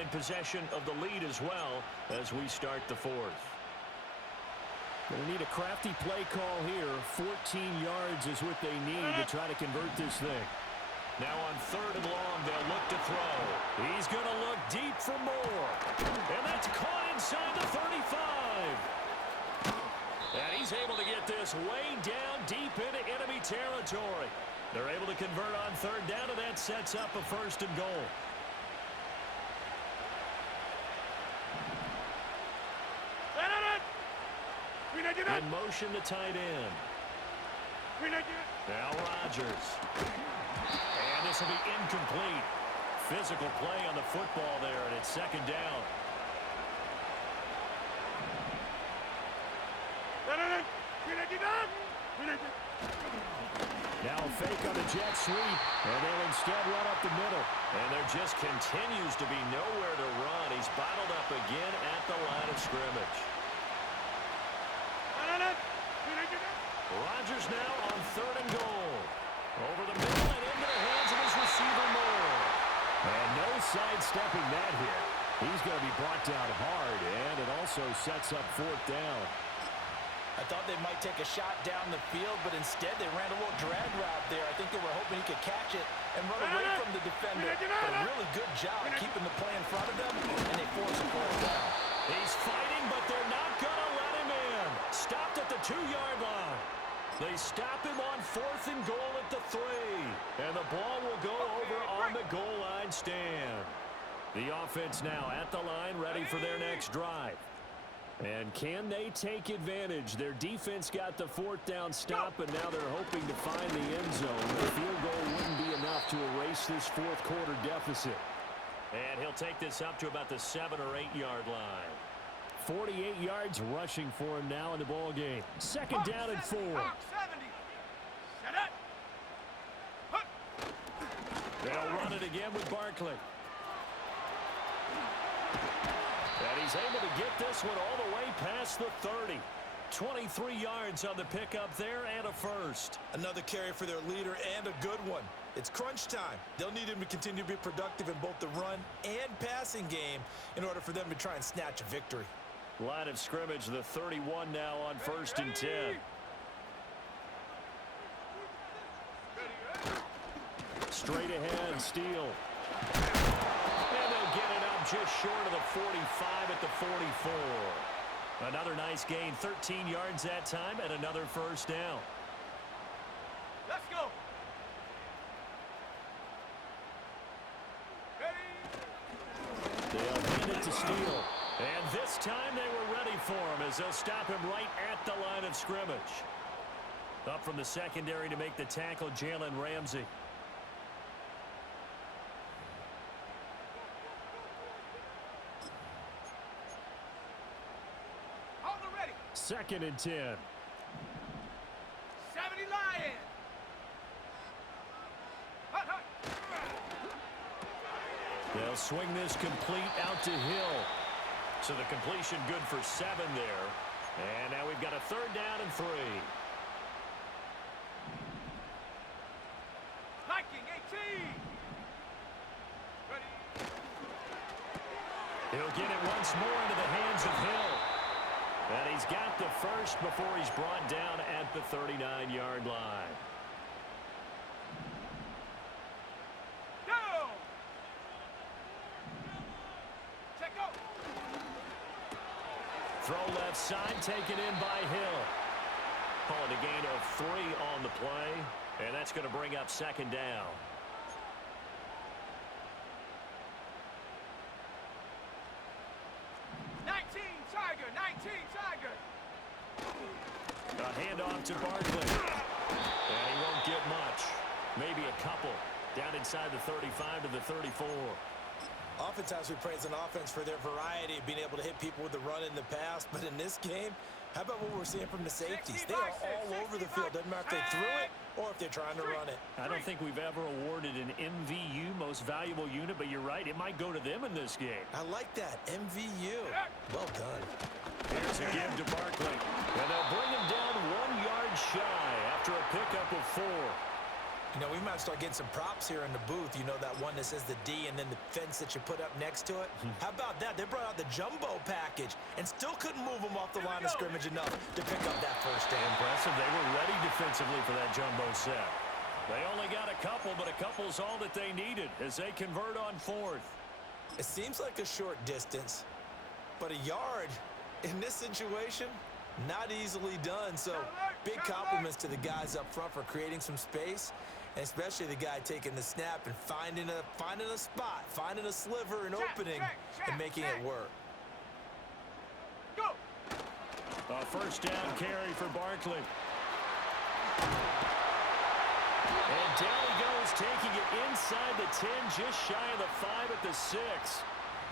in possession of the lead as well as we start the fourth. Going to need a crafty play call here. 14 yards is what they need to try to convert this thing. Now on 3rd and long, they'll look to throw. He's going to look deep for more. And that's caught inside the 35. And he's able to get this way down deep into enemy territory. They're able to convert on 3rd down, and that sets up a 1st and goal. In motion, the tight end. Now Rodgers. And this will be incomplete. Physical play on the football there, and it's 2nd down. Now a fake on the jet sweep, and they'll instead run up the middle. And there just continues to be nowhere to run. He's bottled up again at the line of scrimmage. Rodgers now on 3rd and goal. Over the middle and into the hands of his receiver Moore. And no sidestepping that hit. He's going to be brought down hard, and it also sets up 4th down. I thought they might take a shot down the field, but instead they ran a little drag route there. I think they were hoping he could catch it and run away from the defender. But a really good job keeping the play in front of them, and they force a 4th down. He's fighting, but they're not going to let him in. Stopped at the 2-yard line. They stop him on 4th and goal at the 3. And the ball will go over on the goal line stand. The offense now at the line, ready for their next drive. And can they take advantage? Their defense got the 4th down stop, and now they're hoping to find the end zone. The field goal wouldn't be enough to erase this 4th quarter deficit. And he'll take this up to about the 7 or 8 yard line. 48 yards rushing for him now in the ball game. 2nd down and 4. They'll run it again with Barkley. And he's able to get this one all the way past the 30. 23 yards on the pickup there and a 1st. Another carry for their leader and a good one. It's crunch time. They'll need him to continue to be productive in both the run and passing game in order for them to try and snatch a victory. Line of scrimmage, the 31 now on 1st and 10. Straight ahead, Steele. And they'll get it up just short of the 45 at the 44. Another nice gain, 13 yards that time, and another 1st down. Let's go. They'll hand it to Steele. And this time they were ready for him as they'll stop him right at the line of scrimmage. Up from the secondary to make the tackle, Jalen Ramsey. On the ready. 2nd and 10. 70 Lions. Hut, hut. They'll swing this complete out to Hill. So the completion good for 7 there. And now we've got a 3rd down and 3. Viking 18. Ready. He'll get it once more into the hands of Hill. And he's got the 1st before he's brought down at the 39-yard line. Go. Check out. Throw left side, taken in by Hill. Calling a gain of 3 on the play. And that's going to bring up 2nd down. A handoff to Barkley. And he won't get much. Maybe a couple. Down inside the 35 to the 34. Oftentimes we praise an offense for their variety of being able to hit people with the run in the pass. But in this game, how about what we're seeing from the safeties? They are all over the field. Doesn't matter if they threw it or if they're trying to run it. I don't think we've ever awarded an MVU, most valuable unit, but you're right. It might go to them in this game. I like that. MVU. Well done. Here's a give to Barkley. And they'll bring him down 1 yard shy after a pickup of 4. You know, we might start getting some props here in the booth. You know, that one that says the D and then the fence that you put up next to it. How about that? They brought out the jumbo package and still couldn't move them off the line of scrimmage enough to pick up that first down. Impressive. They were ready defensively for that jumbo set. They only got a couple, but a couple's all that they needed as they convert on fourth. It seems like a short distance, but a yard in this situation, not easily done. So big compliments to the guys up front for creating some space, and especially the guy taking the snap and finding a spot, finding a sliver, an opening, and making it work. Go. A first down carry for Barkley. And down he goes, taking it inside the 10, just shy of the 5 at the 6.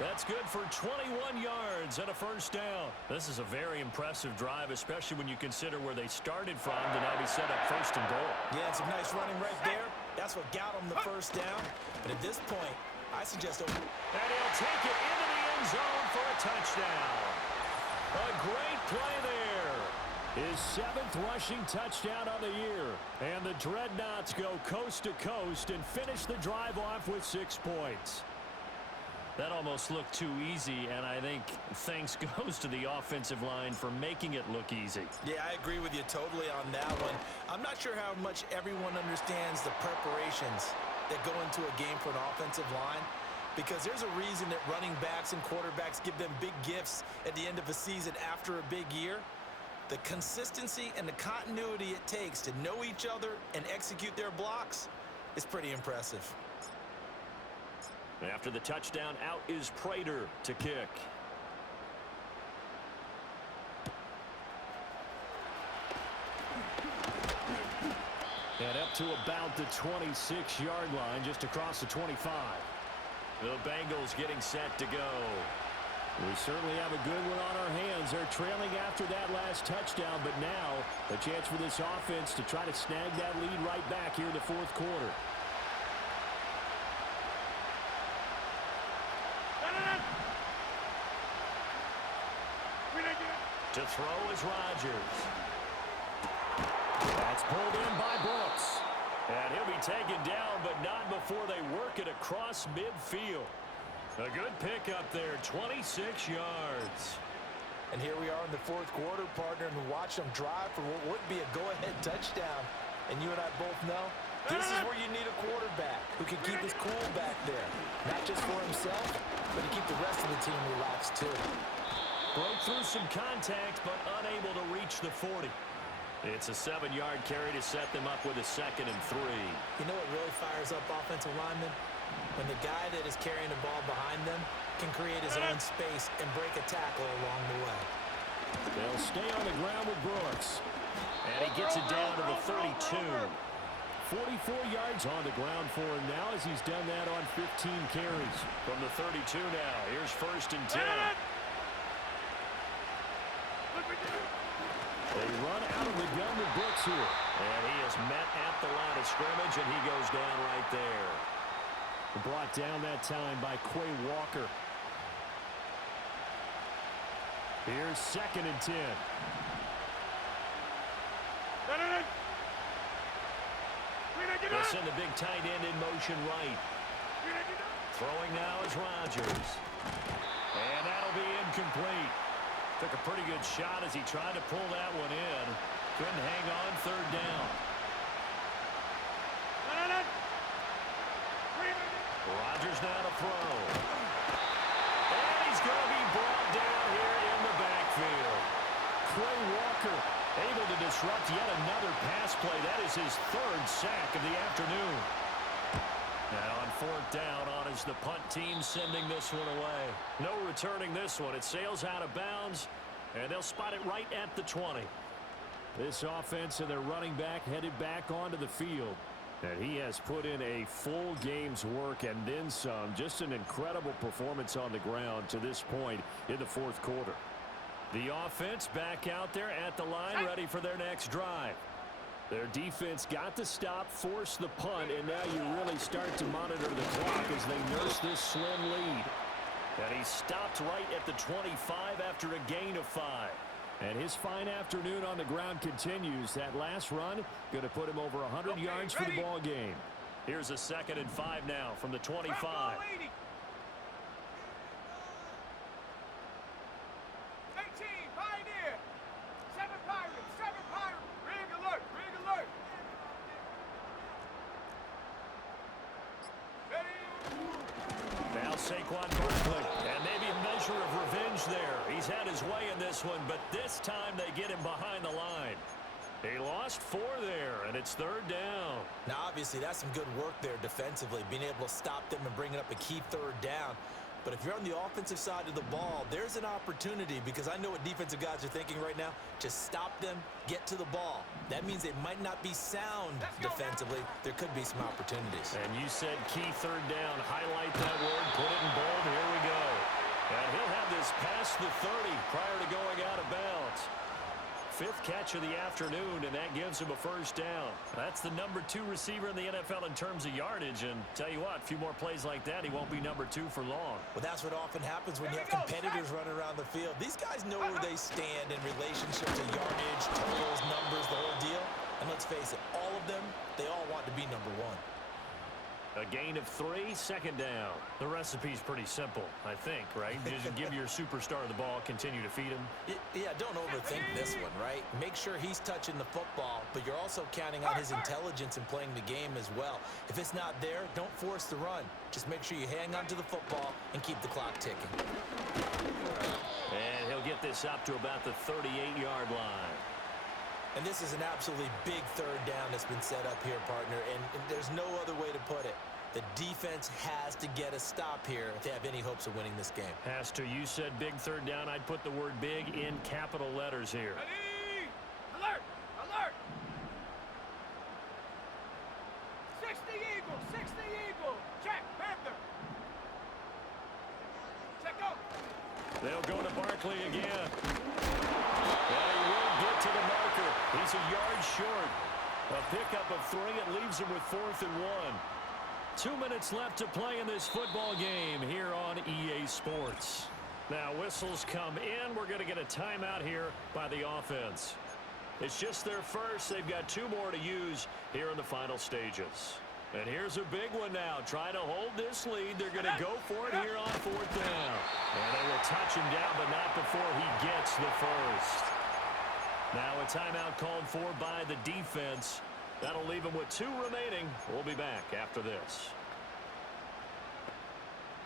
That's good for 21 yards and a first down. This is a very impressive drive, especially when you consider where they started from to now be set up first and goal. Yeah, some nice running right there. That's what got them the first down. But at this point, I suggest... And he'll take it into the end zone for a touchdown. A great play there. His 7th rushing touchdown on the year. And the Dreadnoughts go coast to coast and finish the drive off with 6 points. That almost looked too easy, and I think thanks goes to the offensive line for making it look easy. Yeah, I agree with you totally on that one. I'm not sure how much everyone understands the preparations that go into a game for an offensive line, because there's a reason that running backs and quarterbacks give them big gifts at the end of a season after a big year. The consistency and the continuity it takes to know each other and execute their blocks is pretty impressive. After the touchdown, out is Prater to kick. And up to about the 26-yard line, just across the 25. The Bengals getting set to go. We certainly have a good one on our hands. They're trailing after that last touchdown, but now a chance for this offense to try to snag that lead right back here in the fourth quarter. To throw is Rodgers. That's pulled in by Brooks. And he'll be taken down, but not before they work it across midfield. A good pickup there, 26 yards. And here we are in the fourth quarter, partner, and watch them drive for what would be a go-ahead touchdown. And you and I both know this is where you need a quarterback who can keep his cool back there. Not just for himself, but to keep the rest of the team relaxed too. Broke through some contact, but unable to reach the 40. It's a 7-yard carry to set them up with a 2nd and 3. You know what really fires up offensive linemen? When the guy that is carrying the ball behind them can create his own space and break a tackle along the way. They'll stay on the ground with Brooks. And he gets it down to the 32. 44 yards on the ground for him now as he's done that on 15 carries. From the 32 now, here's 1st and 10. They run out of the gun with Brooks here. And he is met at the line of scrimmage, and he goes down right there. Brought down that time by Quay Walker. Here's 2nd and 10. They'll send the big tight end in motion right. Throwing now is Rodgers. And that'll be incomplete. Took a pretty good shot as he tried to pull that one in. Couldn't hang on, 3rd down. Rodgers now to throw. And he's going to be brought down here in the backfield. Quay Walker able to disrupt yet another pass play. That is his 3rd sack of the afternoon. And on 4th down, on is the punt team sending this one away. No returning this one. It sails out of bounds, and they'll spot it right at the 20. This offense and their running back headed back onto the field. And he has put in a full game's work and then some. Just an incredible performance on the ground to this point in the fourth quarter. The offense back out there at the line, ready for their next drive. Their defense got the stop, forced the punt, and now you really start to monitor the clock as they nurse this slim lead. And he stopped right at the 25 after a gain of 5. And his fine afternoon on the ground continues. That last run going to put him over 100 yards for the ball game. Here's a 2nd and 5 now from the 25. 18, Pioneer. 7 Pirates, 7 Pirates. Rig alert, rig alert. Ready? Now Saquon Barkley. And maybe a measure of revenge there. He's had his way in this one, but this time they get him behind the line. He lost 4 there, and it's 3rd down. Now, obviously, that's some good work there defensively, being able to stop them and bringing up a key 3rd down. But if you're on the offensive side of the ball, there's an opportunity, because I know what defensive guys are thinking right now. Just stop them, get to the ball. That means they might not be sound defensively. There could be some opportunities. And you said key 3rd down. Highlight that word, put it in bold. Here we go. And he'll have this past the 30 prior to going out of bounds. 5th catch of the afternoon, and that gives him a 1st down. That's the number 2 receiver in the NFL in terms of yardage, and tell you what, a few more plays like that, he won't be number 2 for long. Well, that's what often happens when you have competitors running around the field. These guys know where they stand in relationship to yardage, totals, numbers, the whole deal. And let's face it, all of them, they all want to be number 1. A gain of 3, 2nd down. The recipe's pretty simple, I think, right? Just give your superstar the ball, continue to feed him. Yeah, don't overthink this one, right? Make sure he's touching the football, but you're also counting on his intelligence in playing the game as well. If it's not there, don't force the run. Just make sure you hang on to the football and keep the clock ticking. And he'll get this up to about the 38-yard line. And this is an absolutely big 3rd down that's been set up here, partner, and there's no other way to put it. The defense has to get a stop here if they have any hopes of winning this game. Has to. You said big 3rd down. I'd put the word big in capital letters here. Ready? Alert! Alert! 60 Eagle! 60 Eagle! Check! Panther! Check go! They'll go to Barkley again. And he will get to the marker. He's a yard short. A pickup of 3. It leaves him with 4th and 1. 2 minutes left to play in this football game here on EA Sports. Now whistles come in. We're going to get a timeout here by the offense. It's just their first. They've got 2 more to use here in the final stages. And here's a big one now. Trying to hold this lead. They're going to go for it here on 4th down. And they will touch him down, but not before he gets the first. Now a timeout called for by the defense. That'll leave him with 2 remaining. We'll be back after this.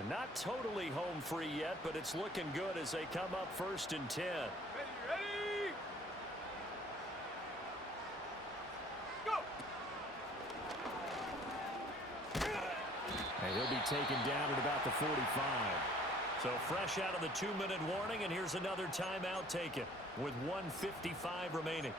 And not totally home free yet, but it's looking good as they come up 1st and 10. Ready, ready! Go! And he'll be taken down at about the 45. So fresh out of the 2-minute warning, and here's another timeout taken with 1:55 remaining.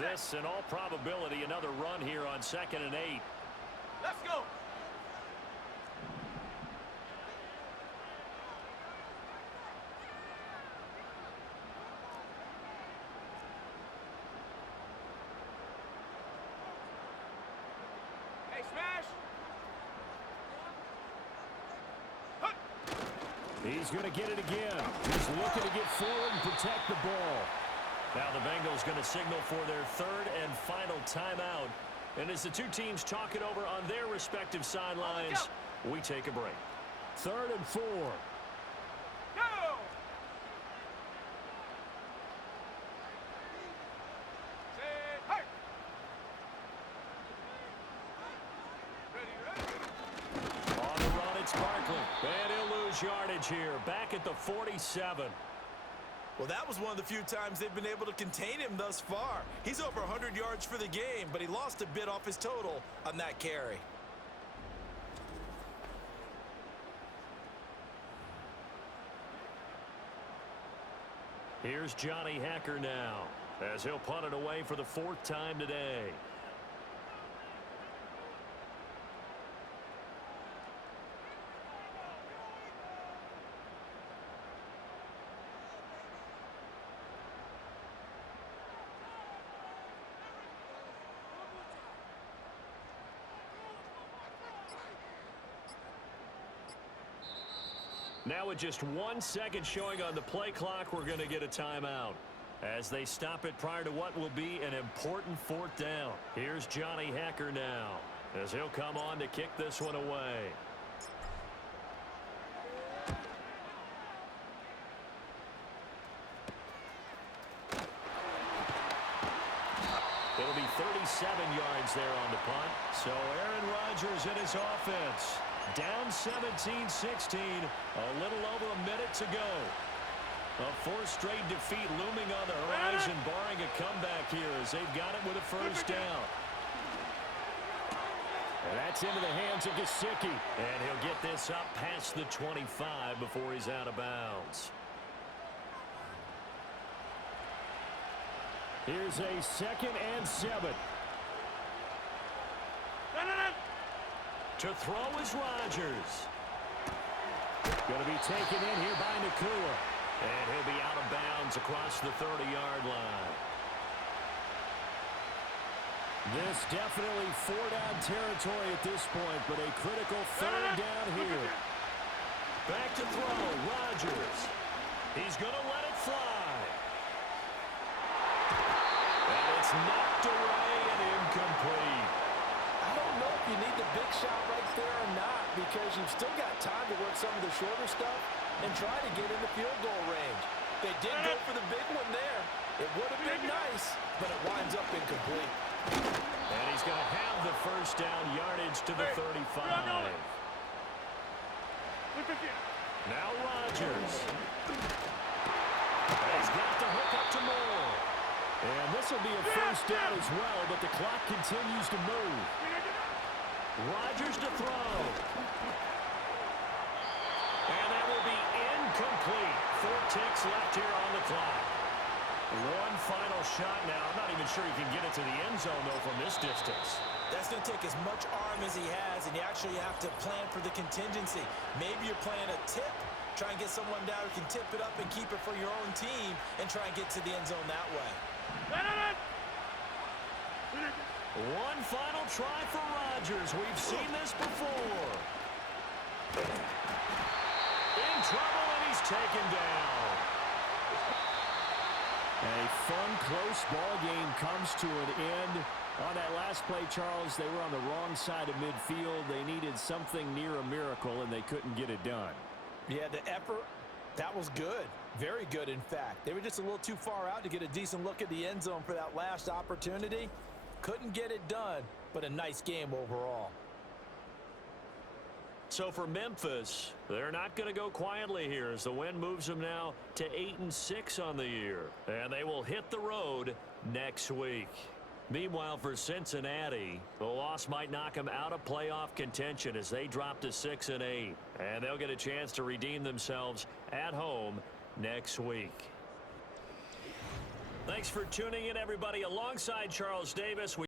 This, in all probability, another run here on 2nd and 8. Let's go! Hey, smash! Hut! He's going to get it again. He's looking to get forward and protect the ball. Now the Bengals going to signal for their 3rd and final timeout. And as the 2 teams talk it over on their respective sidelines, we take a break. 3rd and 4. Go! Set, hey! Ready, ready? On the run, it's Barkley. And he'll lose yardage here. Back at the 47. Well, that was one of the few times they've been able to contain him thus far. He's over 100 yards for the game, but he lost a bit off his total on that carry. Here's Johnny Hacker now as he'll punt it away for the 4th time today. Now with just 1 second showing on the play clock, we're going to get a timeout as they stop it prior to what will be an important 4th down. Here's Johnny Hecker now as he'll come on to kick this one away. It'll be 37 yards there on the punt. So Aaron Rodgers and his offense down 17-16, a little over a minute to go. A 4th straight defeat looming on the horizon, barring a comeback here as they've got it with a 1st down. And that's into the hands of Gesicki. And he'll get this up past the 25 before he's out of bounds. Here's a 2nd and 7. To throw is Rodgers. Going to be taken in here by Nakua. And he'll be out of bounds across the 30-yard line. This definitely 4-down territory at this point, but a critical 3rd down here. Back to throw, Rodgers. He's going to let it fly. And it's knocked away and incomplete. I don't know if you need the big shot right there or not, because you've still got time to work some of the shorter stuff and try to get into field goal range. They did go for the big one there. It would have been nice, but it winds up incomplete. And he's going to have the 1st down yardage to the 35. Now Rodgers. He's got the hook up to Moore. And this will be a 1st down as well, but the clock continues to move. Rodgers to throw. And that will be incomplete. 4 ticks left here on the clock. One final shot now. I'm not even sure he can get it to the end zone, though, from this distance. That's going to take as much arm as he has, and you actually have to plan for the contingency. Maybe you're playing a tip. Try and get someone down who can tip it up and keep it for your own team and try and get to the end zone that way. One final try for Rodgers. We've seen this before. In trouble, and he's taken down. A fun, close ball game comes to an end. On that last play, Charles, they were on the wrong side of midfield. They needed something near a miracle, and they couldn't get it done. Yeah, the effort, that was good. Very good, in fact. They were just a little too far out to get a decent look at the end zone for that last opportunity. Couldn't get it done, but a nice game overall. So for Memphis, they're not going to go quietly here as the win moves them now to 8-6 on the year. And they will hit the road next week. Meanwhile, for Cincinnati, the loss might knock them out of playoff contention as they drop to 6-8. And they'll get a chance to redeem themselves at home next week. Thanks for tuning in, everybody. Alongside Charles Davis,